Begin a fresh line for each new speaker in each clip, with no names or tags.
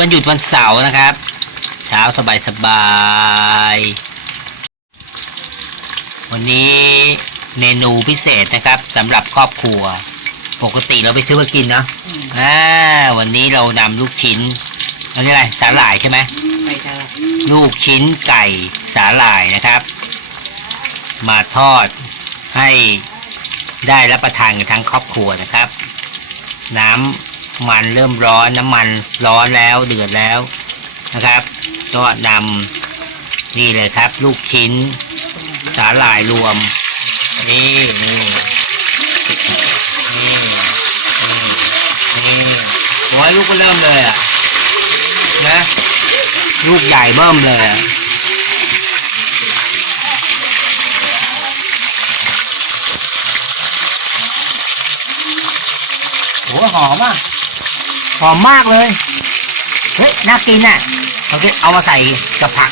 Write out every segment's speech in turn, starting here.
วันหยุดวันเสาร์นะครับ เช้าสบายสบายๆวันนี้เมนูพิเศษนะครับสำหรับครอบครัว ปกติเราไปซื้อมากินเนาะ
อืม
อ่าวันนี้เรานำลูกชิ้นอันนี้อะไรสาหร่ายใช่ไหม
ไปจ้าละ
ลูกชิ้นไก่สาหร่ายนะครับ มาทอดให้ได้รับประทานกันทั้งครอบครัวนะครับ น้ำ มันเริ่มร้อนน้ำมันร้อนแล้วเดือดแล้วนะครับ ก็นำนี่เลยครับ ลูกชิ้น สาหร่ายรวม นี่นี่นี่นี่นี่โอ้ยลูกก็เริ่มเลยอะนะ ลูกใหญ่เบิ่มเลยอะ หหอมอะหอมมากเลย เฮ้ย น่ากินอะเอาสิเอามาใส่กับผัก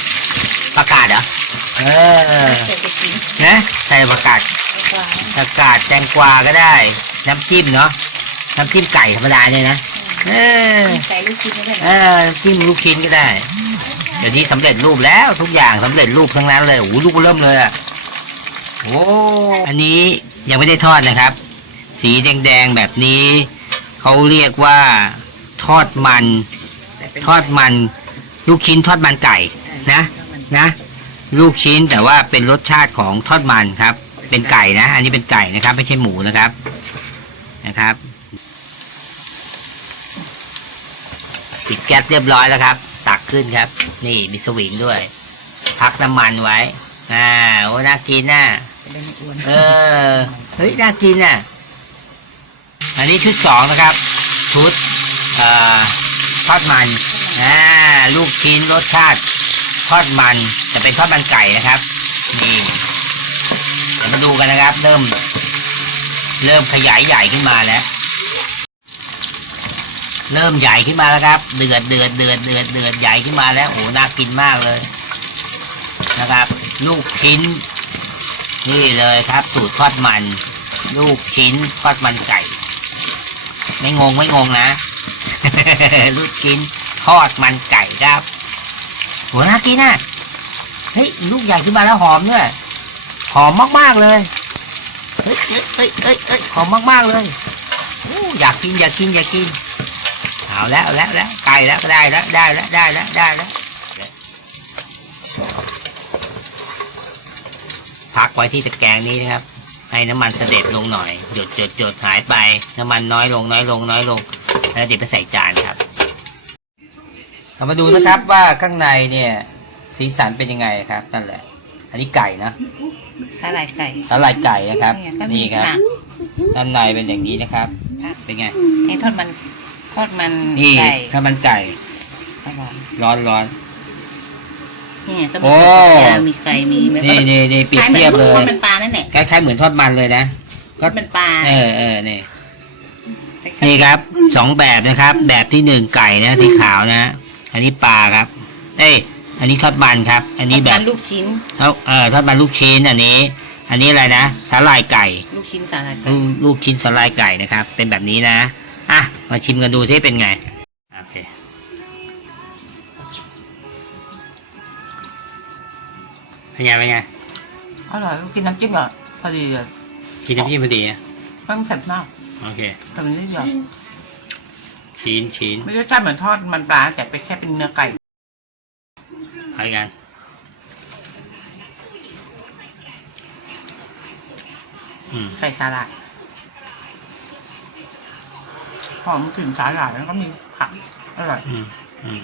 ประกาศเหรอ เออ
เดี๋ยวจะกิน
นะใส่ประกาศ
กว่า
ประกาศแตงกวาก็ได้ น้ำจิ้มเนาะ น้ำจิ้มไก่ธรรมดาเนี่ยนะ เออ
ใส่ลูกชิ้นไม่ได้
เออจิ้มลูกชิ้นก็ได้ เดี๋ยวนี้สำเร็จรูปแล้วทุกอย่างสำเร็จรูปทั้งนั้นเลยโอ้โหลูกเริ่มเลยอะโอ้ อันนี้ยังไม่ได้ทอดนะครับ สีแดงๆแบบนี้ เขาเรียกว่าทอดมัน ทอดมัน ลูกชิ้นทอดมันไก่นะนะลูกชิ้นแต่ว่าเป็นรสชาติของทอดมันครับ เป็นไก่นะ อันนี้เป็นไก่นะครับ ไม่ใช่หมูนะครับนะครับปิดแก๊สเรียบร้อยแล้วครับ ตักขึ้นครับ นี่มีสวิงด้วย พักน้ำมันไว้ อ่าโอ้น่ากินน่ะ
จะได้ไม่อ้วน
เออเฮ้ยน่ากินน่ะ อันนี้ชุดสองนะครับ ชุดอทอดมันอ่าลูกชิ้นรสชาติทอดมันจะเป็นทอดมันไก่นะครับนี่เดี๋ยวมาดูกันนะครับ เริ่ม เริ่มขยายใหญ่ขึ้นมาแล้ว เริ่มใหญ่ขึ้นมาแล้วครับ เดือดเดือดเดือดเดือดเดือดใหญ่ขึ้นมาแล้วโอ้น่ากินมากเลย นะครับ ลูกชิ้น นี่เลยครับ สูตรทอดมัน ลูกชิ้นทอดมันไก่ ไม่งงไม่งงนะลูกชิ้นทอดมันไก่ครับโหน่ากินอะเฮ้ยลูกใหญ่ขึ้นมาแล้วหอมด้วยหอมมากๆเลยเฮ้ยเอ้ยเอ้ยเอ้ยเอ้ยหอมมากๆเลยโอ้อยากกินอยากกินอยากกินเอาแล้วแล้วแล้วไก่แล้วได้แล้วได้แล้วได้แล้วได้แล้วพักไว้ที่ตะแกรงนี้นะครับ ให้น้ำมันเสด็จลงหน่อย หยดหยดหยดหายไป น้ำมันน้อยลงน้อยลงน้อยลง แล้วเดี๋ยวไปใส่จานครับเรามาดูนะครับว่าข้างในเนี่ย สีสันเป็นยังไงครับนั่นแหละ อันนี้ไก่นะ
สาหร่ายไก่
สาหร่ายไก่นะครับ
เนี่ยก็มี
นี่ครับ
ผัก
ด้านในเป็นอย่างนี้นะครับ
ผัก
เป็นไง
นี่ทอดมันทอดมัน
นี่
ไก่
ข้าวมันไก่
อร่อย
ร้อนร้อน
นี่จะ
โอ้
มีไก่มีไก่มีแบบ
นี่นี่นี่เปรียบเทียบเล
ทอยดมันปลานั่นแหละ
คล้ายๆเหมือนทอดมันเลยนะ
ทอดมันปลา
เออเออนี่นี่ครับสองแบบนะครับ แบบที่หนึ่งไก่นะสีขาวนะ อันนี้ปลาครับ เอ้ยอันนี้ทอดมันครับ อันนี้
ทอด
แบ
มั
บ
นลูกชิ้น
เขาเออทอดมันลูกชิ้นอันนี้ อันนี้อะไรนะสาหร่ายไก่
ลูกชิ้นสาหร่ายไก่
ลูกลูกชิ้นสาหร่ายไก่นะครับ เป็นแบบนี้นะอะมาชิมกันดูที่เป็นไง เป็นไงเป็นไง
อร่อยกินน้ำจิ้มอะพอดีอะ
กินน้ำจิ้มพอดีอะ
ต้องเผ็ดมาก
โอเค
แต่มันนิดเดียว
ชิ้นชิ้น
ไม่รสชาติเหมือนทอดมันปลาแต่เป็นแค่เป็นเนื้อไก่
ไปกันอืม
ใส่สาหร่ายหอมกลิ่นสาหร่ายแล้วก็มีผักอร่อย
อืมอืม